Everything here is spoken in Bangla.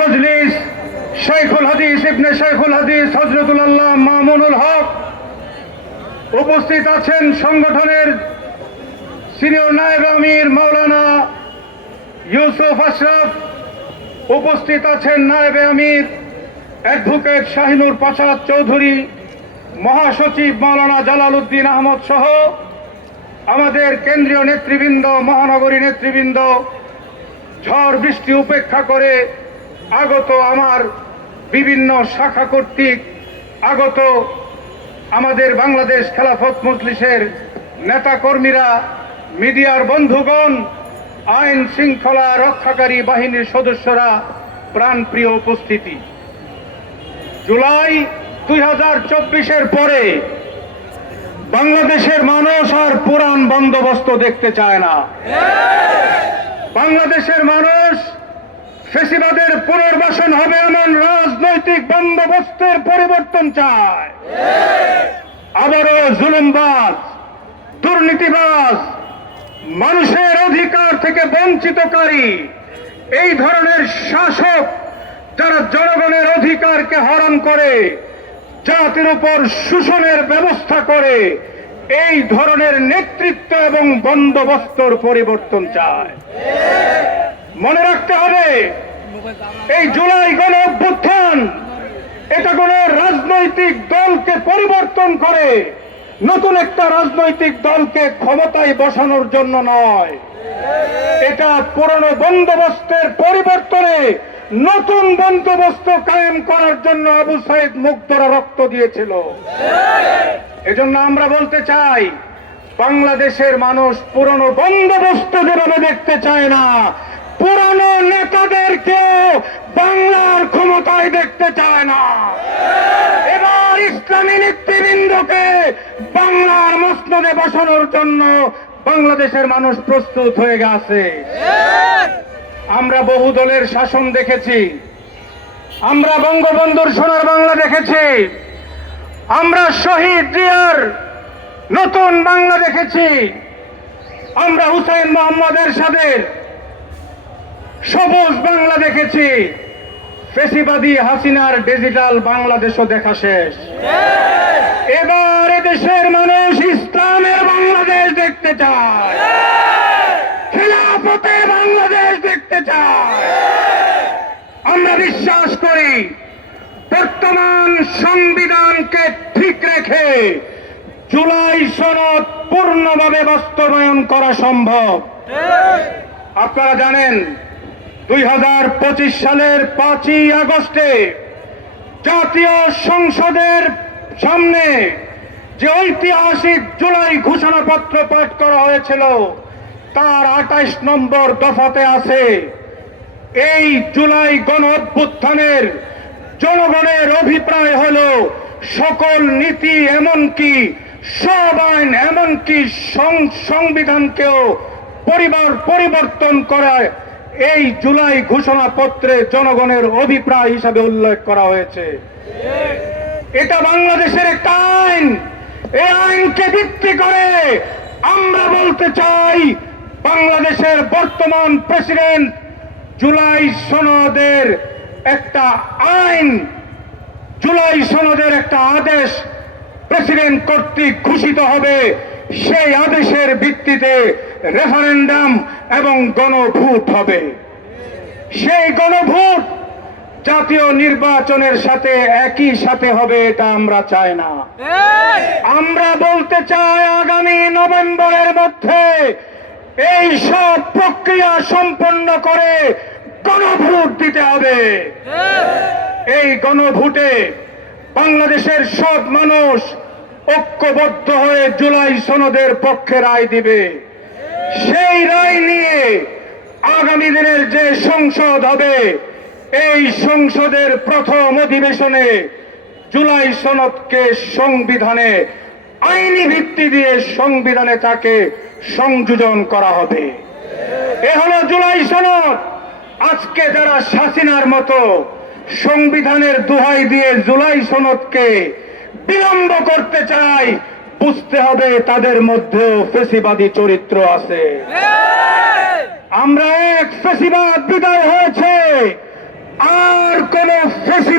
মজলিস শাইখুল হাদিস ইবনে শাইখুল হাদিস হযরতুল আল্লাহ মামুনুল হক, উপস্থিত আছেন সংগঠনের সিনিয়র নায়েবে আমির মাওলানা ইউসুফ আশরাফ, উপস্থিত আছেন নায়েবে আমির অ্যাডভোকেট শাহিনুর পাশাদ চৌধুরী, মহাসচিব মাওলানা জালাল উদ্দিন আহমদ সহ আমাদের কেন্দ্রীয় নেতৃবৃন্দ, মহানগরী নেতৃবৃন্দ, ঝড় বৃষ্টি উপেক্ষা করে আগত আমার বিভিন্ন শাখা কর্তৃক আগত আমাদের বাংলাদেশ খেলাফত মজলিসের নেতাকর্মীরা, মিডিয়ার বন্ধুগণ, আইন শৃঙ্খলা রক্ষাকারী বাহিনীর সদস্যরা, প্রাণপ্রিয় উপস্থিতি। জুলাই 2024-এর পরে বাংলাদেশের মানুষ আর পুরান বন্দোবস্ত দেখতে চায় না। বাংলাদেশের মানুষ ফ্যাসিবাদের পুনর্বাসন হবে এমন রাজনৈতিক বন্দোবস্তের পরিবর্তন চায়। আবারও জুলুমবাজ, দুর্নীতিবাজ, মানুষের অধিকার থেকে বঞ্চিতকারী এই ধরনের শাসক যারা জনগণের অধিকারকে হরণ করে, জাতির উপর শোষণের ব্যবস্থা করে, এই ধরনের নেতৃত্ব এবং বন্দোবস্তর পরিবর্তন চায়। মনে রাখতে হবে, এই জুলাই গণ অভ্যুত্থান এটা কোন রাজনৈতিক দলকে পরিবর্তন করে নতুন একটা রাজনৈতিক দলকে ক্ষমতায় বসানোর জন্য নয়। এটা পুরনো বন্দোবস্তের পরিবর্তনে নতুন বন্দোবস্ত কায়েম করার জন্য আবু সাইদ মুগ্ধরা রক্ত দিয়েছিল। এজন্য আমরা বলতে চাই, বাংলাদেশের মানুষ পুরনো বন্দোবস্ত যেভাবে দেখতে চায় না, পুরনো নেতাদেরকেও বাংলার ক্ষমতায় দেখতে চায় না। এবার ইসলামী নেতৃবৃন্দকে বাংলার মসনদে বসানোর জন্য বাংলাদেশের মানুষ প্রস্তুত হয়ে গেছে। আমরা বহু দলের শাসন দেখেছি, আমরা বঙ্গবন্ধুর সোনার বাংলা দেখেছি, আমরা শহীদ জিয়ার নতুন বাংলা দেখেছি, আমরা হুসাইন মোহাম্মদ এরশাদের সবুজ বাংলা দেখেছি, ফ্যাসিবাদী হাসিনার ডিজিটাল বাংলাদেশও দেখা শেষ। এবার এদেশের মানুষ ইসলামের বাংলাদেশ দেখতে চায়, খেলাফতের বাংলাদেশ দেখতে চায়। আমরা বিশ্বাস করি, বর্তমান সংবিধানকে ঠিক রেখে জুলাই সনদ পূর্ণভাবে বাস্তবায়ন করা সম্ভব। আপনারা জানেন, 2025 সালের 5ই আগস্টে জাতীয় সংসদের সামনে যে ঐতিহাসিক জুলাই ঘোষণাপত্র পাঠ করা হয়েছিল, তার 28 নম্বর দফাতে আছে, এই জুলাই গণ অভ্যুত্থানের জনগণের অভিপ্রায় হলো সকল নীতি, এমনকি সব আইন, এমনকি সংবিধানকেও পরিবর্তন করায় এই জুলাই ঘোষণাপত্রে জনগণের অভিপ্রায় হিসাবে উল্লেখ করা হয়েছে। এটা বাংলাদেশের একটা আইন। এই আইনকে ভিত্তি করে আমরা বলতে চাই, বাংলাদেশের বর্তমান প্রেসিডেন্ট জুলাই সনদের একটা আইন, জুলাই সনদের একটা আদেশ প্রেসিডেন্ট কর্তৃক ঘোষিত হবে। সেই আদেশের ভিত্তিতে রেফারেন্ডাম এবং গণভোট হবে। সেই গণভোট জাতীয় নির্বাচনের সাথে একই সাথে হবে, এটা আমরা চাই না। আমরা বলতে চাই, আগামী নভেম্বরের মধ্যে এই সব প্রক্রিয়া সম্পন্ন করে গণভোট দিতে হবে। এই গণভোটে বাংলাদেশের সব মানুষ ঐক্যবদ্ধ হয়ে জুলাই সনদের পক্ষে রায় দিবে। সেই রায় নিয়ে আগামী দিনের যে সংসদ হবে, এই সংসদের প্রথম অধিবেশনে জুলাই সনদকে সংবিধানে আইনি ভিত্তি দিয়ে সংবিধানে তাকে সংযোজন করা হবে। এ হলো জুলাই সনদ। আজকে যারা হাসিনার মতো সংবিধানের দোহাই দিয়ে জুলাই সনদকে বিলম্ব করতে চায়, বুঝতে হবে তাদের মধ্যেও ফ্যাসিবাদী চরিত্র আছে। আমরা এক ফ্যাসিবাদ বিদায় হয়েছে, আর কোন ফেসিবাদ